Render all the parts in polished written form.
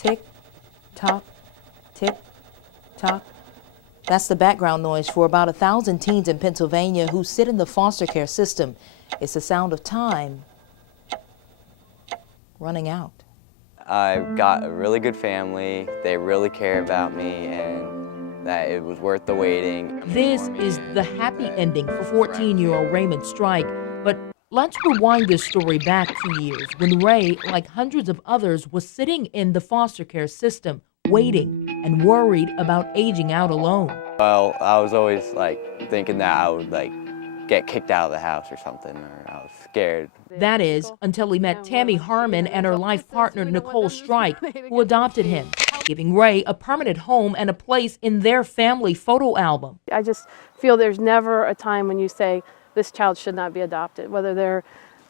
Tick, tock, tick, tock. That's the background noise for about 1,000 teens in Pennsylvania who sit in the foster care system. It's the sound of time running out. I've got a really good family. They really care about me, and that it was worth the waiting. This is the happy ending for 14-year-old Raymond Strike. But let's rewind this story back 2 years when Ray, like hundreds of others, was sitting in the foster care system, waiting and worried about aging out alone. Well, I was always thinking that I would get kicked out of the house or something, or I was scared. That is, until he met Tammy Harmon and her life partner Nicole Strike, who adopted him, giving Ray a permanent home and a place in their family photo album. I just feel there's never a time when you say this child should not be adopted, whether they're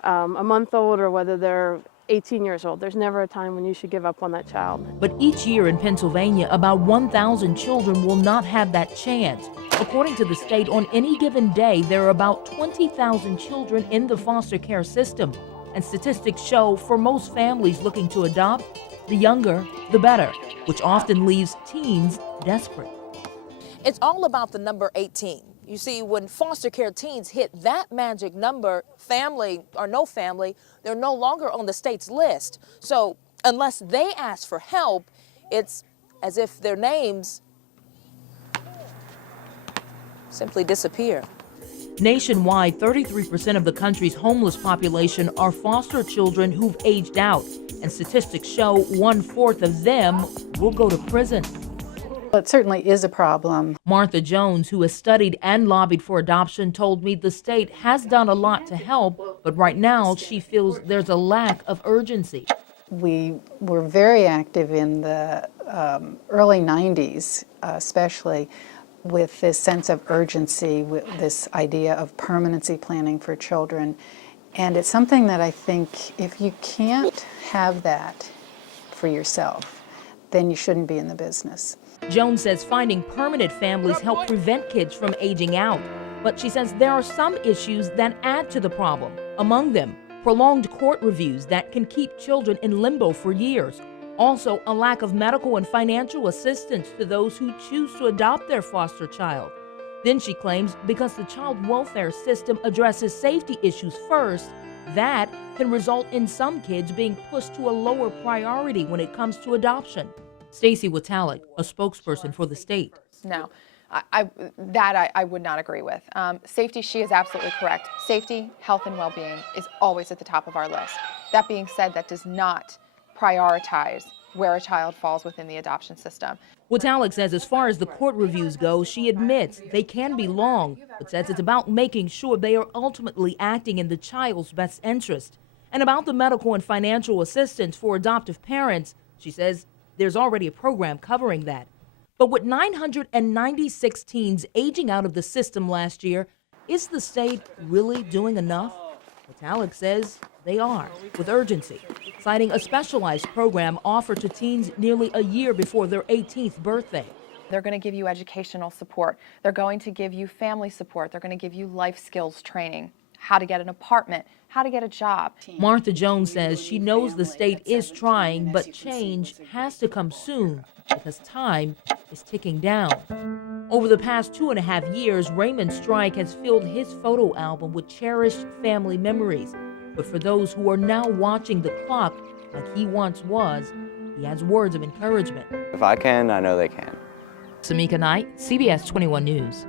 a month old or whether they're 18 years old. There's never a time when you should give up on that child. But each year in Pennsylvania, about 1,000 children will not have that chance. According to the state, on any given day, there are about 20,000 children in the foster care system. And statistics show for most families looking to adopt, the younger, the better, which often leaves teens desperate. It's all about the number 18. You see, when foster care teens hit that magic number, family or no family, they're no longer on the state's list. So unless they ask for help, it's as if their names simply disappear. Nationwide, 33% of the country's homeless population are foster children who've aged out, and statistics show 1/4 of them will go to prison. Well, it certainly is a problem. Martha Jones, who has studied and lobbied for adoption, told me the state has done a lot to help, but right now she feels there's a lack of urgency. We were very active in the early 90s, especially with this sense of urgency, with this idea of permanency planning for children. And it's something that I think if you can't have that for yourself, then you shouldn't be in the business. Jones says finding permanent families help prevent kids from aging out. But she says there are some issues that add to the problem. Among them, prolonged court reviews that can keep children in limbo for years. Also, a lack of medical and financial assistance to those who choose to adopt their foster child. Then she claims because the child welfare system addresses safety issues first, that can result in some kids being pushed to a lower priority when it comes to adoption. Stacey Witalik, a spokesperson for the state. No, I would not agree with. Safety, she is absolutely correct. Safety, health, and well-being is always at the top of our list. That being said, that does not prioritize where a child falls within the adoption system. Witalik says as far as the court reviews go, she admits they can be long, but says it's about making sure they are ultimately acting in the child's best interest. And about the medical and financial assistance for adoptive parents, she says there's already a program covering that. But with 996 teens aging out of the system last year, is the state really doing enough? Witalik says they are, with urgency, citing a specialized program offered to teens nearly a year before their 18th birthday. They're going to give you educational support. They're going to give you family support. They're going to give you life skills training, how to get an apartment, how to get a job. Martha Jones says she knows the state is trying, but change has to come soon because time is ticking down. Over the past 2.5 years, Raymond Strike has filled his photo album with cherished family memories. But for those who are now watching the clock like he once was, he has words of encouragement. If I can, I know they can. Samika Knight, CBS 21 News.